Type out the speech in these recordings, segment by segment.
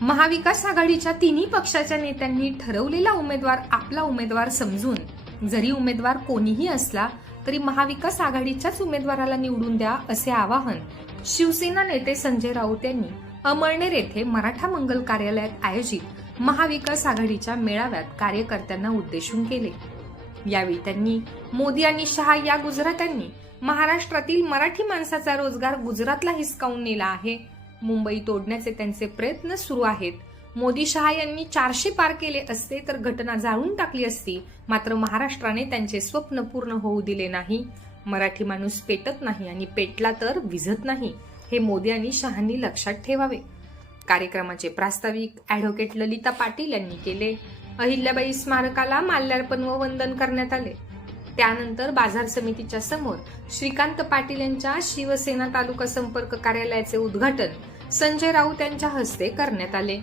महाविकास आघाडीच्या तिन्ही पक्षाच्या नेत्यांनी ठरवलेला उमेदवार आपला उमेदवार समजून जरी उमेदवार कोणीही असला तरी महाविकास आघाडीच्याच उमेदवाराला निवडून द्या असे आवाहन शिवसेना नेते संजय राऊत यांनी अमळनेर येथे मराठा मंगल कार्यालयात आयोजित महाविकास आघाडीच्या मेळाव्यात कार्यकर्त्यांना उद्देशून केले. यावेळी त्यांनी मोदी आणि शहा या गुजरात्यांनी महाराष्ट्रातील मराठी माणसाचा रोजगार गुजरातला हिसकावून नेला आहे. मुंबई तोडण्याचे त्यांचे प्रयत्न सुरू आहेत. मोदी शहा यांनी चारशे पार केले असते तर घटना जाळून टाकली असती. मात्र महाराष्ट्राने त्यांचे स्वप्न पूर्ण होऊ दिले नाही. मराठी माणूस पेटत नाही आणि पेटला तर विझत नाही हे मोदी आणि शहांनी लक्षात ठेवावे. कार्यक्रमाचे प्रास्ताविक ॲडव्होकेट ललिता पाटील यांनी केले. अहिल्याबाई स्मारकाला माल्यार्पण व वंदन करण्यात आले. त्यानंतर बाजार समितीच्या समोर श्रीकांत पाटील यांच्या शिवसेना तालुका संपर्क कार्यालयाचे उद्घाटन संजय राऊत यांच्या हस्ते करण्यात आले.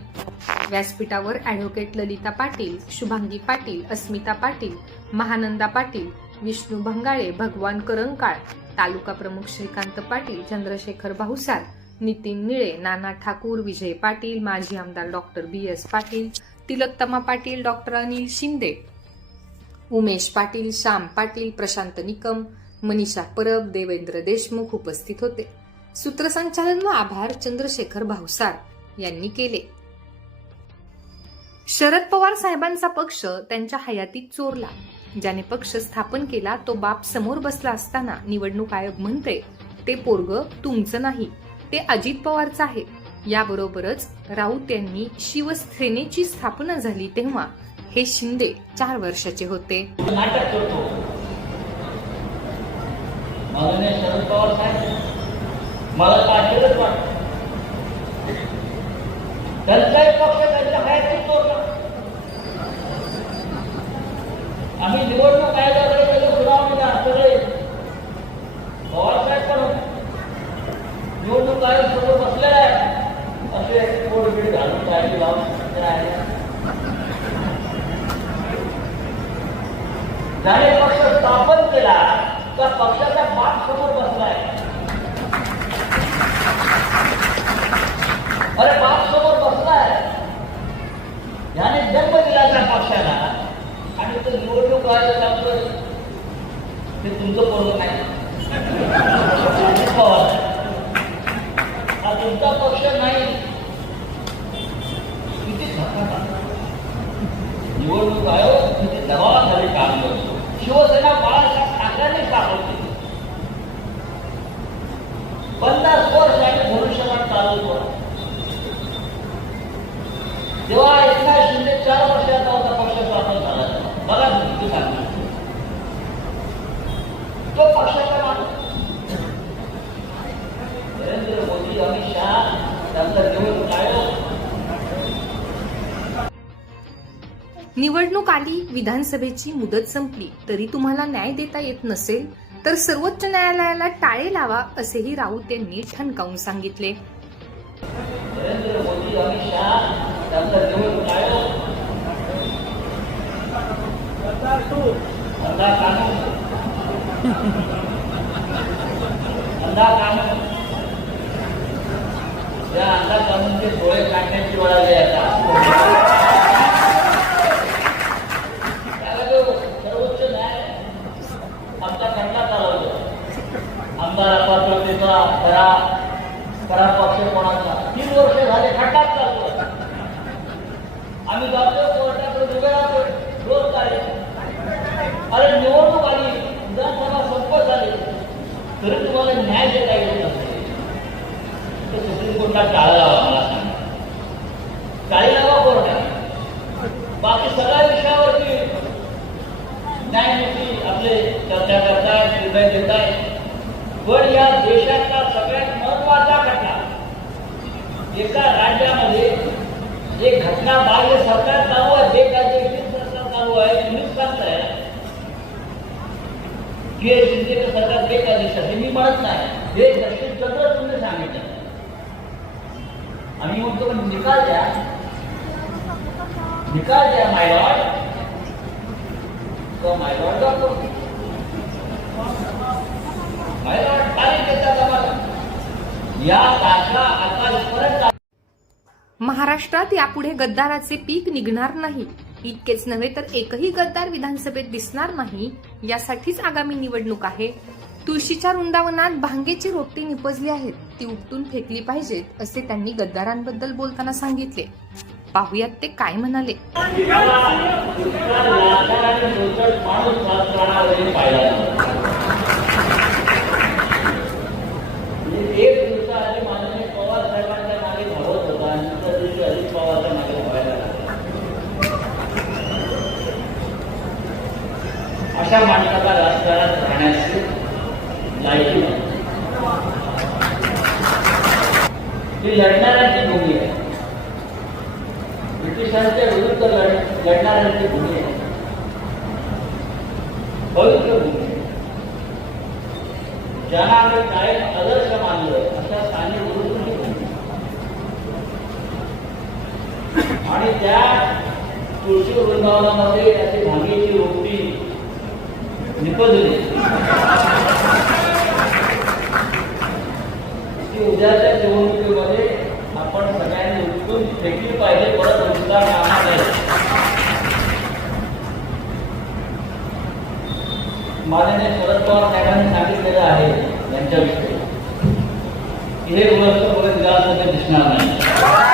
व्यासपीठावर ॲडव्होकेट ललिता पाटील शुभांगी पाटील अस्मिता पाटील महानंदा पाटील विष्णू भंगाळे भगवान करंकाळ तालुका प्रमुख श्रीकांत पाटील चंद्रशेखर भाऊसार नितीन निळे नाना ठाकूर विजय पाटील माजी आमदार doctor B S Patil Tilottama Patil doctor Anil Shinde Umesh Patil Shyam Patil Prashant Nikam Manisha Parab Devendra Deshmukh उपस्थित होते. सूत्रसंचालन व आभार चंद्रशेखर भावसार यांनी केले. शरद पवार साहेबांचा पक्ष त्यांच्या हयातीत चोरला. ज्याने पक्ष स्थापन केला तो बाप समोर बसला असताना निवडणूक आयोग म्हणते ते पोरग तुमचं नाही ते अजित पवारचं आहे. याबरोबरच राऊत यांनी शिवसेनेची स्थापना झाली तेव्हा हे शिंदे चार वर्षाचे होते. नाटक करतो. माननीय शरद पवार साहेब. मला आश्चर्यच वाटत त्यांचाही पक्ष त्यांच्या हयातीत तोडला आम्ही निवडणूक आयोगाकडे गेलो सुनावणी असलेले पवार साहेब पण होते. निवडणूक आयोग बसलेला आहे. असे कोडबीड घालून टाळी लावून बसले आहे ज्याने पक्ष स्थापन केला त्या पक्षाचा बाप समोर बसलाय. अरे बाप समोर बसलाय. याने जन्म दिला त्या पक्षाला आणि तो निवडणूक आयोग सांगतोय ते तुमचं पोरग नाही. हा तुमचा पक्ष नाही. किती निवडणूक आयोग किती दबावाखाली काम करतो शिवसेना बाळासाहेब ठाकरेंनी स्थापन केली पन्नास वर्ष आणि भविष्यकाळ चालू होता एकनाथ शिंदे चार वर्षाचा होता पक्ष स्थापन झाला तेव्हा. सांगितलं तो पक्षाचा माणूस. नरेंद्र मोदी अमित शहा त्यांचा निवडणूक आयोग. निवडणूक आली विधानसभेची मुदत संपली. तरी तुम्हाला न्याय देता येत नसेल तर सर्वोच्च न्यायालयाला टाळे लावा असेही राऊत यांनी ठणकावून सांगितले. नरेंद्र मोदी अमित शहा अंधा कानून अंधा कानून या अंधा कानूनचे डोळे काढण्याची घटना बाह्य सरकार चालू आहे बेकायदेशीर सरकार चालू आहे तुम्हीच सांगताय की हे शिंदेचं सरकार बेकायदेशीर आहे. मी म्हणत नाही हे। दक्षिण चंद्र तुम्ही सांगितलं आम्ही म्हणतो पण निकाल द्या। निकाल द्या मायलॉर्ड तो मायलॉर्ड जातो मायलॉर्ड तारीख देतात आम्हाला या तारखा आता परत महाराष्ट्रात यापुढे गद्दाराचे पीक निघणार नाही. इतकेच नव्हे तर एकही गद्दार विधानसभेत दिसणार नाही यासाठीच आगामी निवडणूक आहे. तुळशीच्या वृंदावनात भांगेची रोपटी निपजली आहेत. ती उपटून फेकली पाहिजेत असे त्यांनी गद्दारांबद्दल बोलताना सांगितले. पाहुयात ते काय म्हणाले इतका लाचार आणि शोषक माणूस राजकारणावरही पाहिला नाही. म्हणजे एक दिवसाआधी माननीय पवार साहेबांच्या मागे धावत होता आणि दुसऱ्या दिवशी अजित पवारच्या मागे धावायला लागला अशा माणसाला राजकारणात राहण्याची लायकी ही लढणाऱ्यांची भूमी आहे. ब्रिटिशांच्या विरुद्ध लढणाऱ्यांची भूमी आहे. पवित्र भूमी ज्यांना आम्ही कायम आदर्श मानलं अशा स्थानिक गुरुंची भूमी आणि त्या तुळशी वृंदावनामध्ये अशी भांगेची रोपटी निपजली की उद्याच्या निवडणुकीमध्ये आपण सगळ्यांनी उठून फेकली पाहिजे परत उचला कामा नये माननीय शरद पवार साहेबांनी सांगितलेलं आहे यांच्याविषयी की हे गोष्ट परत विधानसभेत दिसणार नाही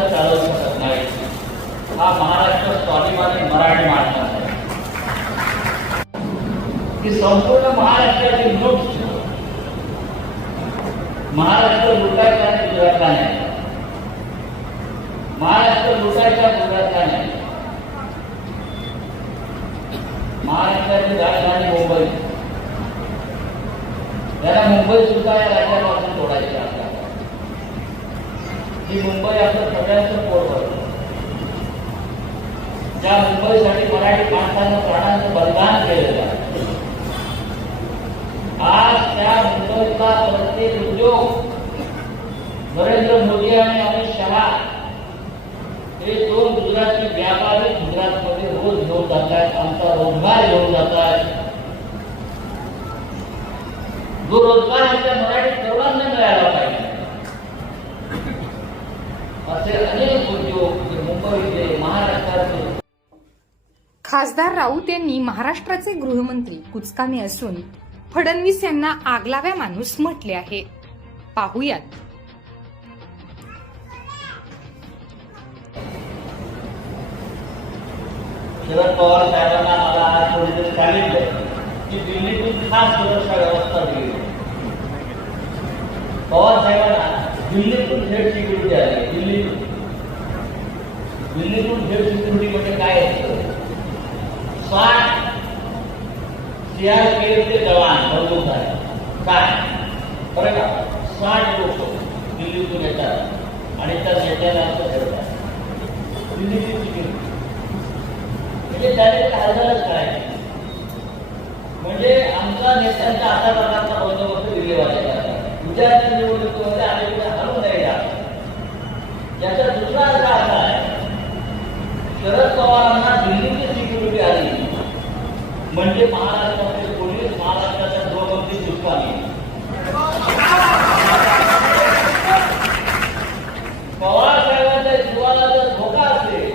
हा महाराष्ट्र स्वाभिमानी मराठी माणसा आहे. की संपूर्ण महाराष्ट्राची लूट महाराष्ट्र लुटायचा आणि गुजरातला नाही. महाराष्ट्र लुटायचा गुजरातला नाही. महाराष्ट्राची राजधानी मुंबई. त्याला मुंबई सुद्धा या राज्यापासून तोडायची आपल्याला. ही मुंबई आपलं सगळ्यांचं पोट त्या मुंबईसाठी मराठी माणसानं प्राणांचं बलिदान केलेलं आहे. आज त्या मुंबईतला प्रत्येक उद्योग नरेंद्र मोदी आणि अमित शहा हे दोन गुजरातचे व्यापारी गुजरातमध्ये रोज घेऊन जात आहेत आमचा रोजगार घेऊन जात आहेत जो रोजगार आमच्या मराठी तरुणांना मिळाला पाहिजे. असे अनेक उद्योग मुंबईचे खासदार राऊत यांनी महाराष्ट्राचे गृहमंत्री कुचकामी असून फडणवीस यांना आगलाव्या माणूस म्हटले आहे. पाहुयात. शरद पवार साहेबांना मला आज थोडीतरी सांगितलं की दिल्लीतून खास सुरक्षा व्यवस्था दिली पवार साहेबांना दिल्लीतून थेट सिक्युरिटी आली दिल्लीतून. दिल्लीतून थेट सिक्युरिटी म्हणजे काय असतं साठ सीआरपीएफचे जवान बंदूक आहे. काय? बरं का? साठ लोक दिल्लीतून येतात आणि त्या नेत्याला असं ठेवतात दिल्लीची तिकीट म्हणजे त्याने हालचालच करायची म्हणजे आमचा नेत्यांच्या आधाराचा बंदोबस्त दिल्लीवाले करतात उद्याच्या निवडणुकीमध्ये आम्ही उद्या हलवून नाही जात याचा दुसरा अर्थ असा आहे शरद पवारांना दिल्लीची सिक्युरिटी आली म्हणजे महाराष्ट्राचे पोलीस महाराष्ट्राच्या गृहमंत्री दुष्काळी पवार साहेबांच्या जीवाला जर धोका असेल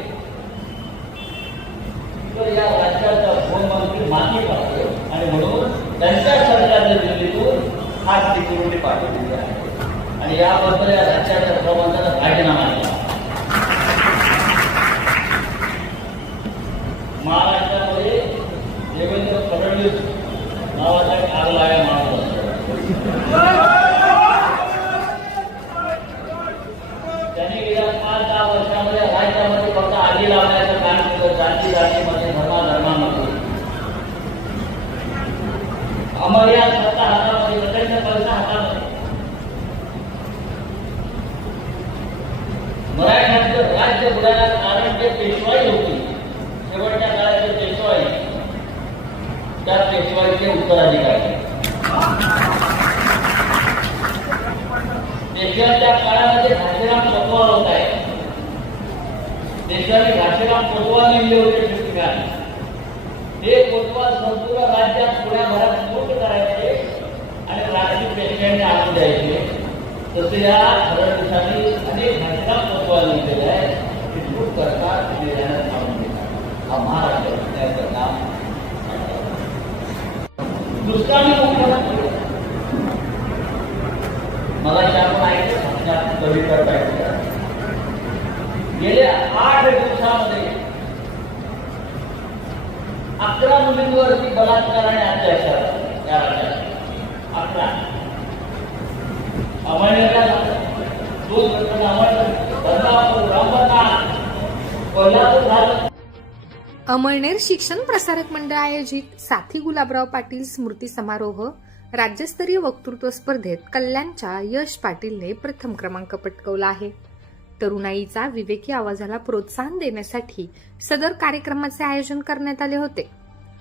तर या राज्याचा गृहमंत्री मान्य पाडतो. आणि म्हणून त्यांच्या सरकारने दिल्लीतून हा सिक्युरिटी पाठवलेली आहे. आणि याबद्दल या राज्याच्या गृहमंत्र्याचा राजीनामा दिला महाराष्ट्रामध्ये देवेंद्र फडणवीस नावाचा एक आगलाव्या माणूस असतो त्यांनी गेल्या पाच दहा वर्षामध्ये राज्यामध्ये फक्त आगी लावण्याचं काम केलं जाती जातीमध्ये धर्माधर्मामध्ये अमर्याद सत्ता हातात त्याच्या बुडायला कारण जे पेशवाई होती. शेवटच्या काळाचे पेशवाई. त्या पेशवाईचे उत्तराधिकारी. पेशव्याच्या काळामध्ये घाशीराम कोतवाल होत आहे देशाने घाशीराम कोतवाल लिहिले होते ठिकठिकाणी हे कोतवाल संपूर्ण राज्यात पुण्याभरात मूर्त करायचे आणि राजकीय पेशव्यांनी आणून द्यायचे. तसे या खरं दिवसांनी अनेक घाशीराम कोतवाल लिहिलेले आहेत. चित्रकूट करतात निर्णयात आणून देतात हा महाराष्ट्र नाम काम दुष्काळी मुख्यमंत्री मला आपण ऐकलं कविता पाहिजे गेल्या आठ दिवसामध्ये अकरा मुलींवरती बलात्कार आणि अत्याचार या राज्यात. अकरा. अमळनेरला दोन प्रकरण अमळनेर बदलापूर अंबरनाथ अमळनेर शिक्षण प्रसारक मंडळ आयोजित साथी गुलाबराव पाटील स्मृती समारोह राज्यस्तरीय वक्तृत्व स्पर्धेत कल्याणच्या यश पाटीलने प्रथम क्रमांक पटकवला आहे. तरुणाईचा विवेकी आवाजाला प्रोत्साहन देण्यासाठी सदर कार्यक्रमाचे आयोजन करण्यात आले होते.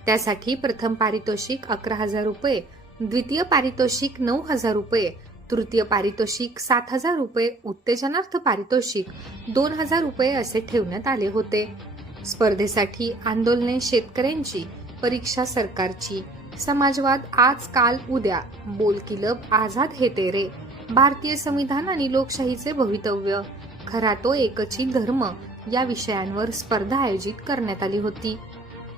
त्यासाठी प्रथम पारितोषिक अकरा हजार रुपये द्वितीय पारितोषिक नऊ हजार रुपये तृतीय पारितोषिक सात हजार रुपये उत्तेजनार्थ पारितोषिक दोन हजार रुपये असे ठेवण्यात आले होते. स्पर्धेसाठी आंदोलने शेतकऱ्यांची परीक्षा सरकारची. समाजवाद आज काल उद्या. बोल किलब आझाद हे तेरे. भारतीय संविधान आणि लोकशाहीचे भवितव्य. खरा तो एकची धर्म या विषयांवर स्पर्धा आयोजित करण्यात आली होती.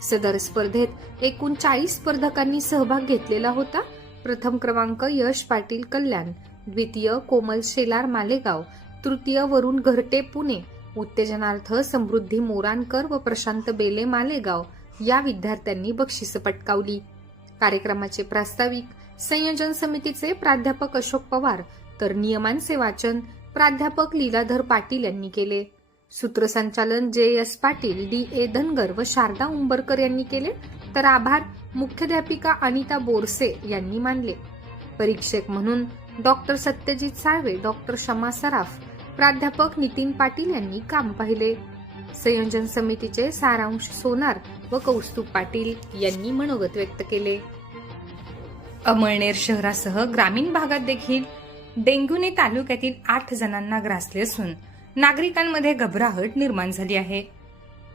सदर स्पर्धेत एकूण चाळीस स्पर्धकांनी सहभाग घेतलेला होता. प्रथम क्रमांक यश पाटील कल्याण द्वितीय कोमल शेलार मालेगाव तृतीय वरुण घरटे पुणे उत्तेजनार्थ समृद्धी मोरानकर व प्रशांत बेले मालेगाव या विद्यार्थ्यांनी बक्षिसं पटकावली. कार्यक्रमाचे प्रास्ताविक संयोजन समितीचे प्राध्यापक अशोक पवार तर नियमांचे वाचन प्राध्यापक लीलाधर पाटील यांनी केले. सूत्रसंचालन J S Patil D A Dhangar व शारदा उंबरकर यांनी केले. तर आभार मुख्याध्यापिका अनिता बोरसे यांनी मानले. परीक्षक म्हणून डॉक्टर सत्यजित साळवे डॉक्टर शमा सराफ प्राध्यापक नितीन पाटील यांनी काम पाहिले. संयोजन समितीचे सारांश सोनार व कौस्तुभ पाटील यांनी मनोगत व्यक्त केले. अमळनेर शहरासह ग्रामीण भागात देखील डेंग्यूने तालुक्यातील आठ जणांना ग्रासले असून नागरिकांमध्ये घबराहट निर्माण झाली आहे.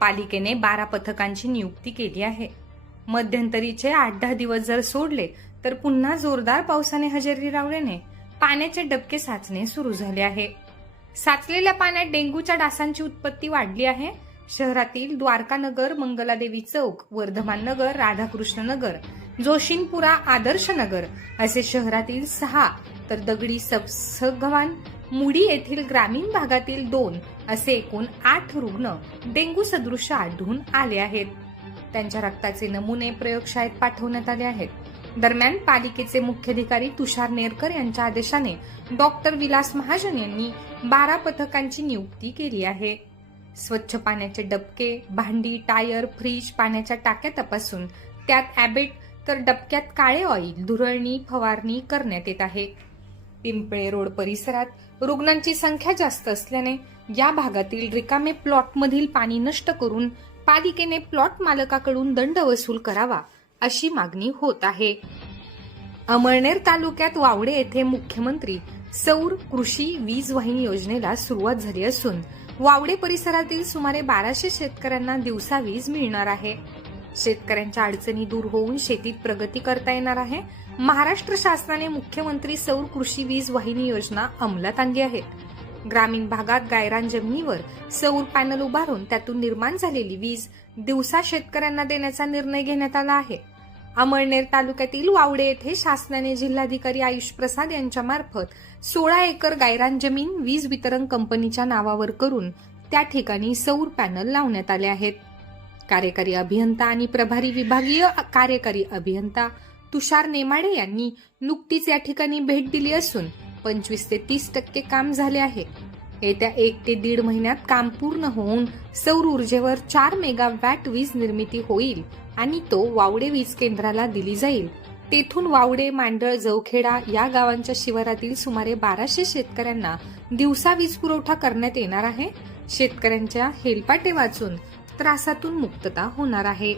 पालिकेने बारा पथकांची नियुक्ती केली आहे. मध्यंतरीचे आठ दहा दिवस जर सोडले तर पुन्हा जोरदार पावसाने हजेरी लावल्याने पाण्याचे डबके साचणे सुरू झाले आहे. साचलेल्या पाण्यात डेंग्यूच्या डासांची उत्पत्ती वाढली आहे. शहरातील द्वारकानगर मंगलादेवी चौक वर्धमान नगर राधाकृष्ण नगर जोशीनपुरा आदर्श नगर असे शहरातील सहा तर दगडी सबसगवान मुडी येथील ग्रामीण भागातील दोन असे एकूण आठ रुग्ण डेंग्यू सदृश आढळून आले आहेत. त्यांच्या रक्ताचे नमुने प्रयोगशाळेत पाठवण्यात आले आहेत. दरम्यान पालिकेचे मुख्याधिकारी तुषार नेरकर यांच्या आदेशाने डॉक्टर विलास महाजन यांनी बारा पथकांची नियुक्ती केली आहे. स्वच्छ पाण्याचे डबके भांडी टायर फ्रीज पाण्याच्या टाक्या तपासून त्यात ॲबेट तर डबक्यात काळे ऑइल धुरळणी फवारणी करण्यात येत आहे. पिंपळे रोड परिसरात रुग्णांची संख्या जास्त असल्याने या भागातील रिकामे प्लॉटमधील पाणी नष्ट करून पालिकेने प्लॉट मालकाकडून दंड वसूल करावा अशी मागणी होत आहे. अमळनेर तालुक्यात वावडे येथे मुख्यमंत्री सौर कृषी वीज वाहिनी योजनेला सुरुवात झाली असून वावडे परिसरातील सुमारे बाराशे शेतकऱ्यांना दिवसा वीज मिळणार आहे. शेतकऱ्यांच्या अडचणी दूर होऊन शेतीत प्रगती करता येणार आहे. महाराष्ट्र शासनाने मुख्यमंत्री सौर कृषी वीज वाहिनी योजना अंमलात आणली आहे. ग्रामीण भागात गायरान जमिनीवर सौर पॅनल उभारून त्यातून निर्माण झालेली वीज दिवसा शेतकऱ्यांना देण्याचा निर्णय घेण्यात आला आहे. अमळनेर तालुक्यातील वावडे येथे शासनाने जिल्हाधिकारी आयुष प्रसाद यांच्या मार्फत सोळा एकर गायरान जमीन वीज वितरण कंपनीच्या नावावर करून त्या ठिकाणी सौर पॅनल लावण्यात आले आहेत. कार्यकारी अभियंता आणि प्रभारी विभागीय कार्यकारी अभियंता तुषार नेमाडे यांनी नुकतीच या ठिकाणी भेट दिली असून पंचवीस ते तीस टक्के काम झाले आहे. येत्या एक ते दीड महिन्यात काम पूर्ण होऊन सौर ऊर्जेवर चार मेगावॅट वीज निर्मिती होईल आणि तो वावडे वीज केंद्राला दिली जाईल. तेथून वावडे मांडळ जवखेडा या गावांच्या शिवारातील सुमारे बाराशे शेतकऱ्यांना दिवसा वीज पुरवठा करण्यात येणार आहे. शेतकऱ्यांच्या हेलपाटे वाचून त्रासातून मुक्तता होणार आहे.